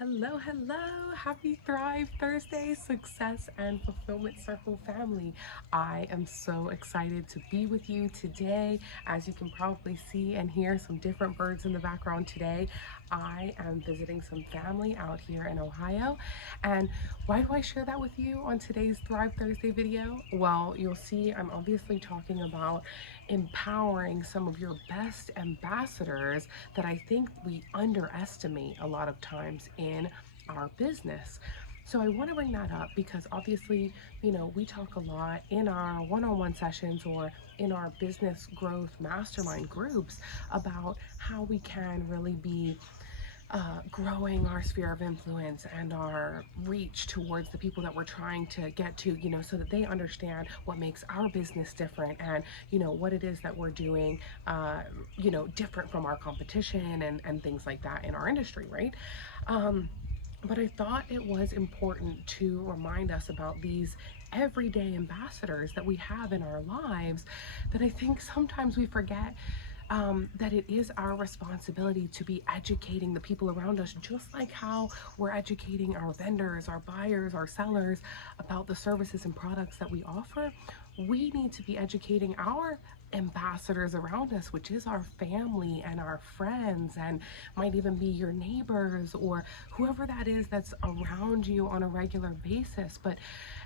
Hello, hello. Happy Thrive Thursday, Success and Fulfillment Circle family. I am so excited to be with you today. As you can probably see and hear some different birds in the background today, I am visiting some family out here in Ohio. And why do I share that with you on today's Thrive Thursday video? Well, you'll see I'm obviously talking about empowering some of your best ambassadors that I think we underestimate a lot of times in our business. So I want to bring that up because obviously, we talk a lot in our one-on-one sessions or in our business growth mastermind groups about how we can really be growing our sphere of influence and our reach towards the people that we're trying to get to, so that they understand what makes our business different and, what it is that we're doing, different from our competition and things like that in our industry, right? Um, but I thought it was important to remind us about these everyday ambassadors that we have in our lives that I think sometimes we forget, that it is our responsibility to be educating the people around us, just like how we're educating our vendors, our buyers, our sellers about the services and products that we offer. We need to be educating our ambassadors around us, which is our family and our friends, and might even be your neighbors or whoever that is that's around you on a regular basis. But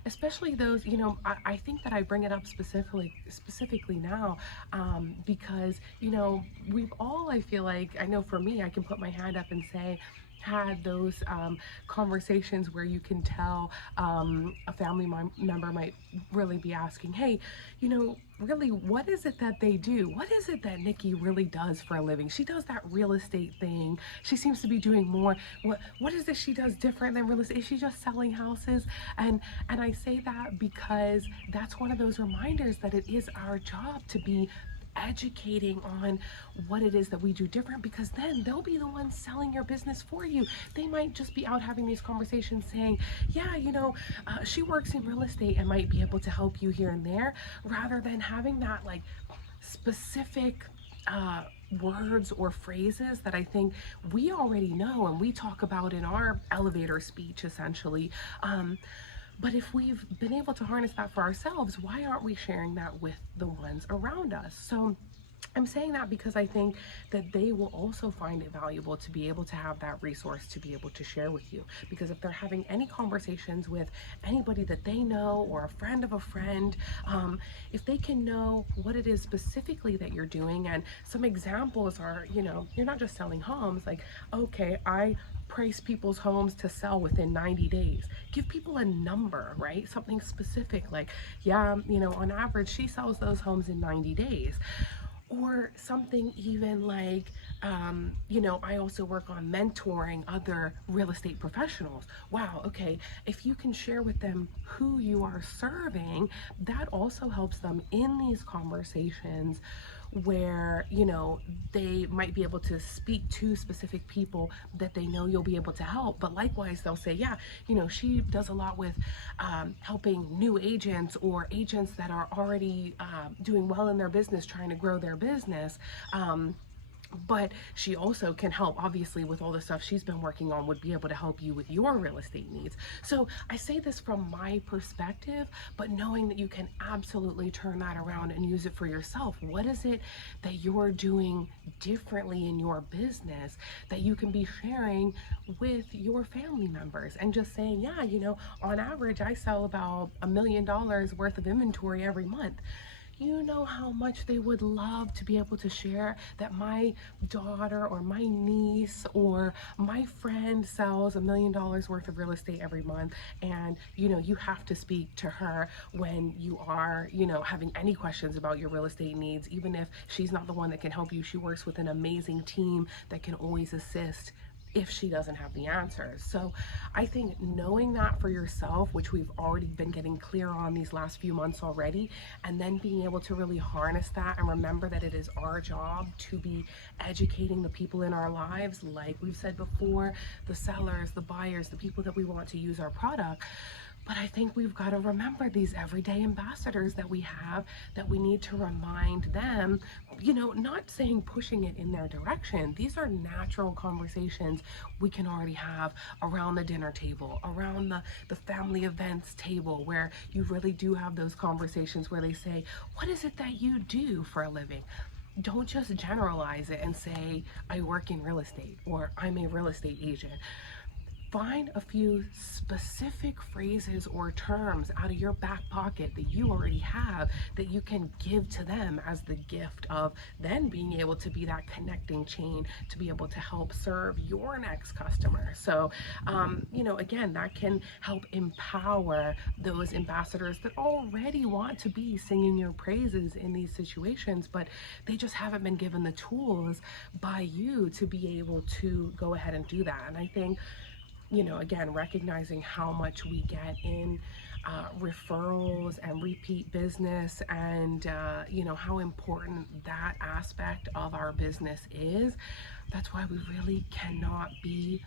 especially those, I think that I bring it up specifically now, because we've all, I feel like, I know for me, I can put my hand up and say, had those conversations where you can tell, a family member might really be asking, hey, really, what is it that they do? What is it that Nikki really does for a living? She does that real estate thing. She seems to be doing more. What is it she does different than real estate? Is she just selling houses? And I say that because that's one of those reminders that it is our job to be educating on what it is that we do different, because then they'll be the ones selling your business for you. They might just be out having these conversations saying, yeah, she works in real estate and might be able to help you here and there, rather than having that like specific uh, words or phrases that I think we already know and we talk about in our elevator speech essentially. But if we've been able to harness that for ourselves, why aren't we sharing that with the ones around us? So I'm saying that because I think that they will also find it valuable to be able to have that resource to be able to share with you. Because if they're having any conversations with anybody that they know or a friend of a friend, if they can know what it is specifically that you're doing, and some examples are, you're not just selling homes, like, okay, I price people's homes to sell within 90 days. Give people a number, right? Something specific, like, yeah, on average, she sells those homes in 90 days. Or something even like, I also work on mentoring other real estate professionals. Wow, okay, if you can share with them who you are serving, that also helps them in these conversations where, they might be able to speak to specific people that they know you'll be able to help. But likewise, they'll say, yeah, she does a lot with, helping new agents or agents that are already doing well in their business, trying to grow their business. But she also can help, obviously, with all the stuff she's been working on, would be able to help you with your real estate needs. So I say this from my perspective, but knowing that you can absolutely turn that around and use it for yourself. What is it that you're doing differently in your business that you can be sharing with your family members and just saying, yeah, on average, I sell about $1 million worth of inventory every month. You know how much they would love to be able to share that my daughter or my niece or my friend sells $1 million worth of real estate every month, and you have to speak to her when you are, having any questions about your real estate needs. Even if she's not the one that can help you, she works with an amazing team that can always assist if she doesn't have the answers. So I think knowing that for yourself, which we've already been getting clear on these last few months already, and then being able to really harness that and remember that it is our job to be educating the people in our lives, like we've said before, the sellers, the buyers, the people that we want to use our product. But I think we've got to remember these everyday ambassadors that we have, that we need to remind them, not saying pushing it in their direction. These are natural conversations we can already have around the dinner table, around the family events table, where you really do have those conversations where they say, what is it that you do for a living? Don't just generalize it and say, I work in real estate or I'm a real estate agent. Find a few specific phrases or terms out of your back pocket that you already have that you can give to them as the gift of then being able to be that connecting chain to be able to help serve your next customer. So, again, that can help empower those ambassadors that already want to be singing your praises in these situations, but they just haven't been given the tools by you to be able to go ahead and do that. And I think, again, recognizing how much we get in referrals and repeat business, and, how important that aspect of our business is. That's why we really cannot be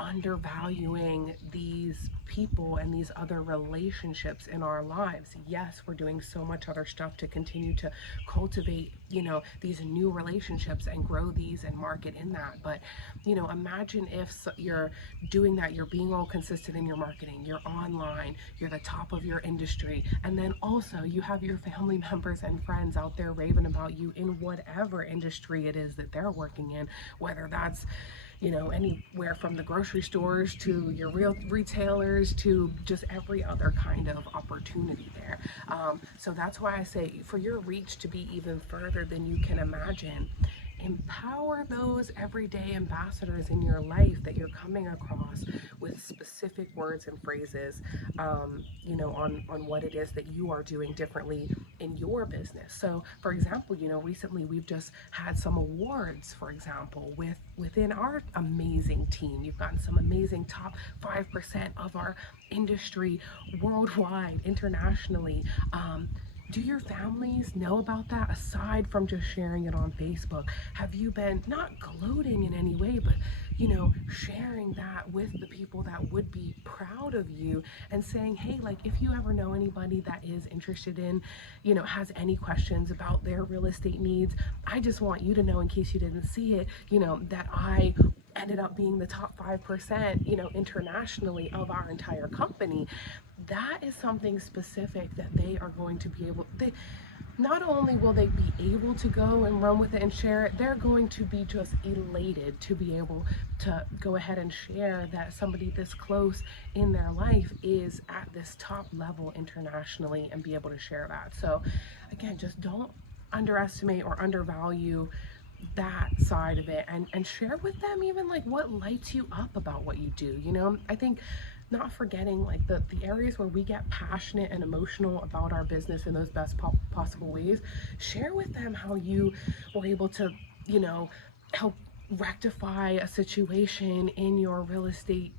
undervaluing these people and these other relationships in our lives. Yes, we're doing so much other stuff to continue to cultivate, these new relationships and grow these and market in that. But, imagine if you're doing that, you're being all consistent in your marketing, you're online, you're the top of your industry, and then also you have your family members and friends out there raving about you in whatever industry it is that they're working in, whether that's anywhere from the grocery stores to your real retailers to just every other kind of opportunity there. So that's why I say, for your reach to be even further than you can imagine, empower those everyday ambassadors in your life that you're coming across with specific words and phrases, on what it is that you are doing differently in your business. So, for example, recently we've just had some awards, for example, within our amazing team. You've gotten some amazing top 5% of our industry worldwide, internationally. Do your families know about that, aside from just sharing it on Facebook? Have you been not gloating in any way, but sharing that with the people that would be proud of you, and saying, hey, like, if you ever know anybody that is interested in, has any questions about their real estate needs, I just want you to know, in case you didn't see it, that I ended up being the top 5%, internationally, of our entire company. That is something specific that they are going to be able, not only will they be able to go and run with it and share it, they're going to be just elated to be able to go ahead and share that somebody this close in their life is at this top level internationally, and be able to share that. So again, just don't underestimate or undervalue that side of it, and share with them even like what lights you up about what you do. I think not forgetting like the areas where we get passionate and emotional about our business in those best possible ways. Share with them how you were able to, help rectify a situation in your real estate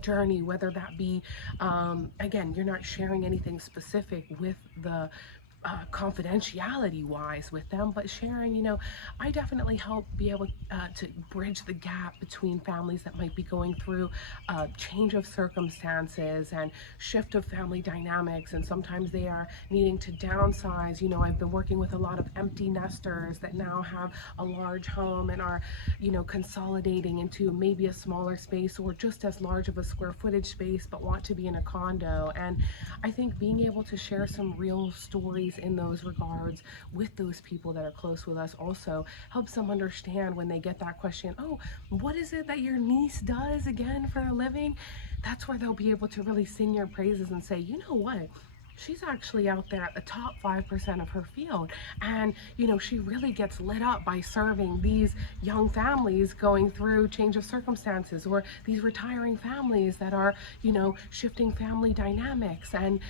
journey, whether that be, again, you're not sharing anything specific with the confidentiality wise with them, but sharing, I definitely help be able to bridge the gap between families that might be going through a change of circumstances and shift of family dynamics, and sometimes they are needing to downsize. I've been working with a lot of empty nesters that now have a large home and are, consolidating into maybe a smaller space or just as large of a square footage space, but want to be in a condo. And I think being able to share some real stories in those regards with those people that are close with us also helps them understand when they get that question, oh, what is it that your niece does again for a living? That's where they'll be able to really sing your praises and say, you know what? She's actually out there at the top 5% of her field. And, she really gets lit up by serving these young families going through change of circumstances, or these retiring families that are, shifting family dynamics. And,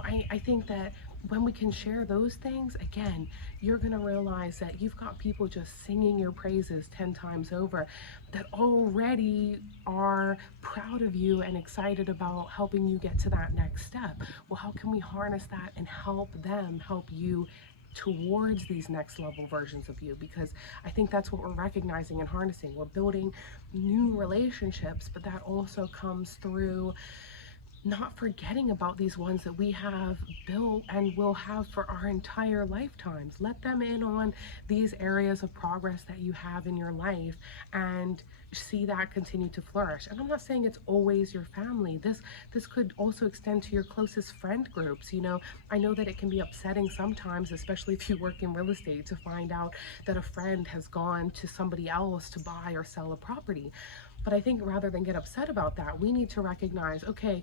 I think that when we can share those things, again, you're going to realize that you've got people just singing your praises 10 times over, that already are proud of you and excited about helping you get to that next step. Well, how can we harness that and help them help you towards these next level versions of you? Because I think that's what we're recognizing and harnessing. We're building new relationships, but that also comes through not forgetting about these ones that we have built and will have for our entire lifetimes. Let them in on these areas of progress that you have in your life and see that continue to flourish. And I'm not saying it's always your family. This could also extend to your closest friend groups. I know that it can be upsetting sometimes, especially if you work in real estate, to find out that a friend has gone to somebody else to buy or sell a property. But I think rather than get upset about that, we need to recognize, okay,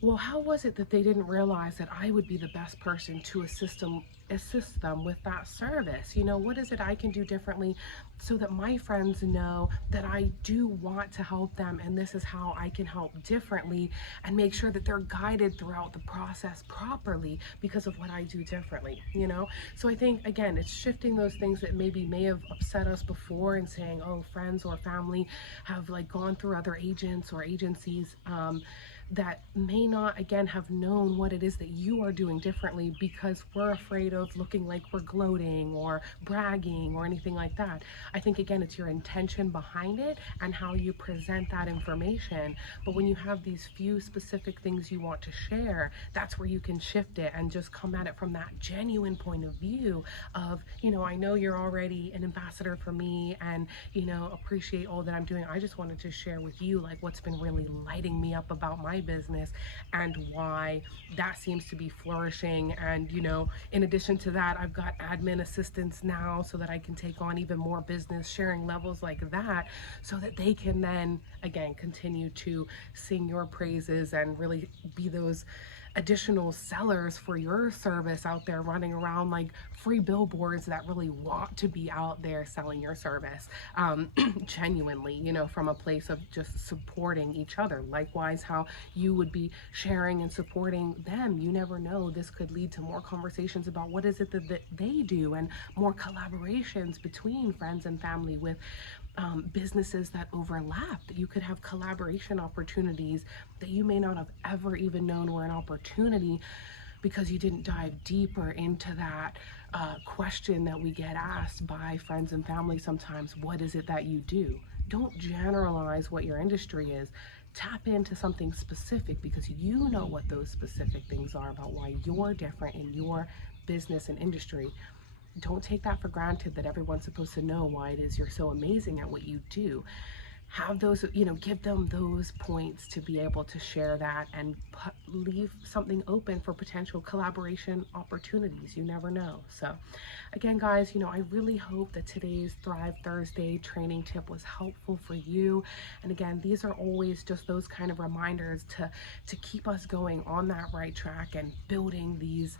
well, how was it that they didn't realize that I would be the best person to assist them with that service? What is it I can do differently so that my friends know that I do want to help them, and this is how I can help differently and make sure that they're guided throughout the process properly because of what I do differently. So I think, again, it's shifting those things that maybe may have upset us before and saying, oh, friends or family have like gone through other agents or agencies, that may not, again, have known what it is that you are doing differently because we're afraid of looking like we're gloating or bragging or anything like that. I think, again, it's your intention behind it and how you present that information. But when you have these few specific things you want to share, that's where you can shift it and just come at it from that genuine point of view of, I know you're already an ambassador for me and, appreciate all that I'm doing. I just wanted to share with you like what's been really lighting me up about my business and why that seems to be flourishing. And in addition to that, I've got admin assistants now so that I can take on even more business, sharing levels like that, so that they can then again continue to sing your praises and really be those additional sellers for your service out there running around like free billboards that really want to be out there selling your service, genuinely, from a place of just supporting each other. Likewise, how you would be sharing and supporting them. You never know, this could lead to more conversations about what is it that they do, and more collaborations between friends and family with businesses that overlap. That you could have collaboration opportunities that you may not have ever even known were an opportunity because you didn't dive deeper into that question that we get asked by friends and family sometimes. What is it that you do? Don't generalize what your industry is. Tap into something specific because you know what those specific things are about why you're different in your business and industry. Don't take that for granted that everyone's supposed to know why it is you're so amazing at what you do. Have those, give them those points to be able to share that and leave something open for potential collaboration opportunities. You never know. So again, guys, I really hope that today's Thrive Thursday training tip was helpful for you. And again, these are always just those kind of reminders to keep us going on that right track and building these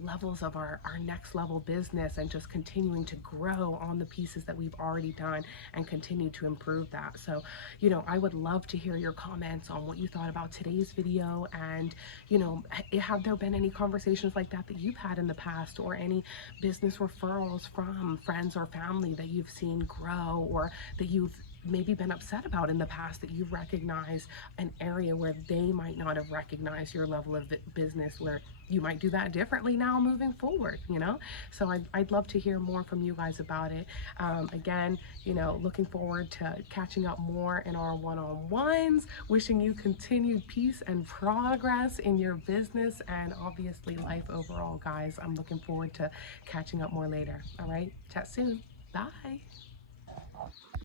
levels of our next level business, and just continuing to grow on the pieces that we've already done and continue to improve that. So, I would love to hear your comments on what you thought about today's video. And, have there been any conversations like that you've had in the past, or any business referrals from friends or family that you've seen grow, or that you've maybe been upset about in the past, that you recognize an area where they might not have recognized your level of business, where you might do that differently now moving forward. So I'd love to hear more from you guys about it. Again, looking forward to catching up more in our one-on-ones, wishing you continued peace and progress in your business and obviously life overall, guys. I'm looking forward to catching up more later. All right, chat soon. Bye.